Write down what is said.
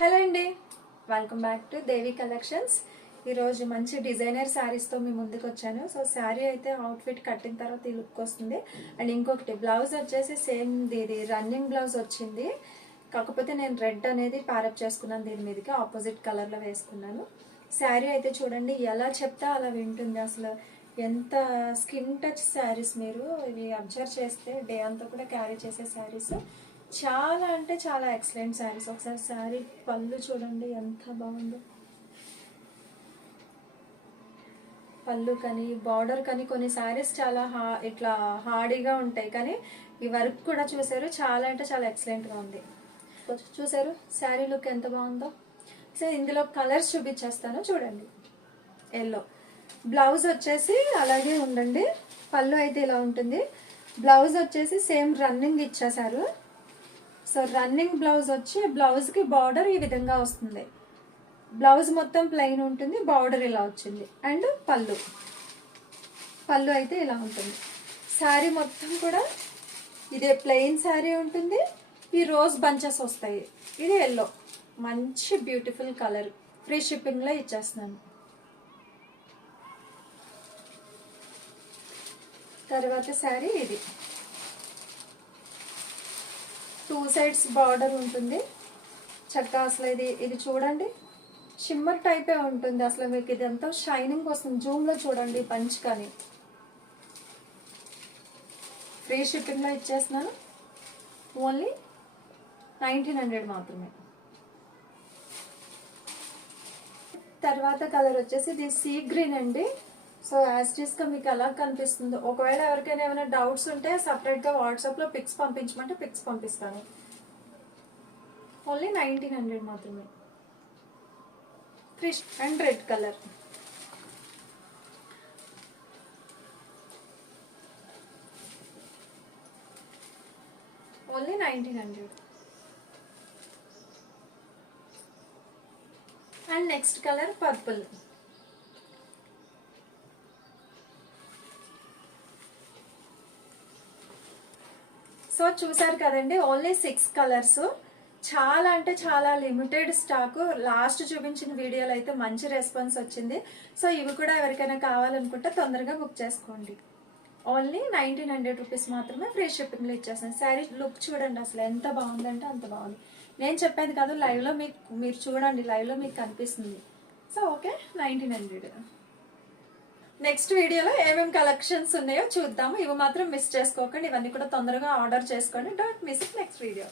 Hello అండి, welcome back to Devi collections. ఈరోజు మంచి డిజైనర్ శారీస్తో మీ ముందుకు వచ్చాను. సో శారీ అయితే అవుట్ఫిట్ కట్టిన తర్వాత ఈ లుక్ వస్తుంది. అండ్ ఇంకొకటి బ్లౌజ్ వచ్చేసి సేమ్ ఇది రన్నింగ్ బ్లౌజ్ వచ్చింది. కాకపోతే నేను రెడ్ అనేది ప్యారప్ చేసుకున్నాను, దీని మీదకి ఆపోజిట్ కలర్లో వేసుకున్నాను. శారీ అయితే చూడండి, ఎలా చెప్తే అలా వింటుంది. అసలు ఎంత స్కిన్ టచ్ శారీస్, మీరు ఇవి అబ్జర్వ్ చేస్తే డే అంతా కూడా క్యారీ చేసే శారీస్. చాలా అంటే చాలా ఎక్సలెంట్ శారీస్. ఒకసారి శారీ పళ్ళు చూడండి ఎంత బాగుందో. పళ్ళు కానీ బార్డర్ కానీ కొన్ని శారీస్ చాలా ఇట్లా హార్డీగా ఉంటాయి, కానీ ఈ వర్క్ కూడా చూసారు చాలా అంటే చాలా ఎక్సలెంట్గా ఉంది. చూసారు శారీ లుక్ ఎంత బాగుందో. సో ఇందులో కలర్స్ చూపించేస్తాను చూడండి. ఎల్లో బ్లౌజ్ వచ్చేసి అలాగే ఉండండి. పళ్ళు అయితే ఇలా ఉంటుంది. బ్లౌజ్ వచ్చేసి సేమ్ రన్నింగ్ ఇచ్చేసారు. సో రన్నింగ్ బ్లౌజ్ వచ్చి బ్లౌజ్కి బార్డర్ ఈ విధంగా వస్తుంది. బ్లౌజ్ మొత్తం ప్లెయిన్ ఉంటుంది, బార్డర్ ఇలా వచ్చింది. అండ్ పళ్ళు అయితే ఇలా ఉంటుంది. శారీ మొత్తం కూడా ఇదే ప్లెయిన్ శారీ ఉంటుంది. ఈ రోజ్ బంచెస్ వస్తాయి. ఇది ఎల్లో, మంచి బ్యూటిఫుల్ కలర్. ఫ్రీ షిప్పింగ్లో ఇచ్చేస్తున్నాను. తర్వాత శారీ ఇది 2 సైడ్స్ బార్డర్ ఉంటుంది. చక్కగా అసలు ఇది చూడండి, షిమ్మర్ టైపే ఉంటుంది. అసలు మీకు ఇది ఎంతో షైనింగ్ వస్తుంది. జూమ్లో చూడండి పంచ్. కానీ ఫ్రీ షిప్పింగ్లో ఇచ్చేస్తున్నాను. ఓన్లీ 1900 మాత్రమే. తర్వాత కలర్ వచ్చేసి ఇది సీ గ్రీన్ అండి. సో యాస్టీస్గా మీకు ఎలా కనిపిస్తుందో, ఒకవేళ ఎవరికైనా ఏమైనా డౌట్స్ ఉంటే సపరేట్గా వాట్సాప్లో పిక్స్ పంపించమంటే పిక్స్ పంపిస్తాను. ఓన్లీ 1900 మాత్రమే. Fish and red colour. Only 1900. And next colour purple. So చూసారు కదండి, ఓన్లీ 6 కలర్స్. చాలా అంటే చాలా లిమిటెడ్ స్టాక్. లాస్ట్ చూపించిన వీడియోలో అయితే మంచి రెస్పాన్స్ వచ్చింది. సో ఇవి కూడా ఎవరికైనా కావాలనుకుంటే తొందరగా బుక్ చేసుకోండి. ఓన్లీ 1900 రూపీస్ మాత్రమే ఫ్రీ షిప్పింగ్లో ఇచ్చేస్తాను. శారీ లుక్ చూడండి, అసలు ఎంత బాగుందంటే అంత బాగుంది. నేను చెప్పేది కాదు, లైవ్లో మీరు చూడండి, లైవ్లో మీకు కనిపిస్తుంది. So okay, 1900. నెక్స్ట్ వీడియోలో ఏమేమి కలెక్షన్స్ ఉన్నాయో చూద్దాము. ఇవి మాత్రం మిస్ చేసుకోకండి. ఇవన్నీ కూడా తొందరగా ఆర్డర్ చేసుకోండి. Don't miss it next video.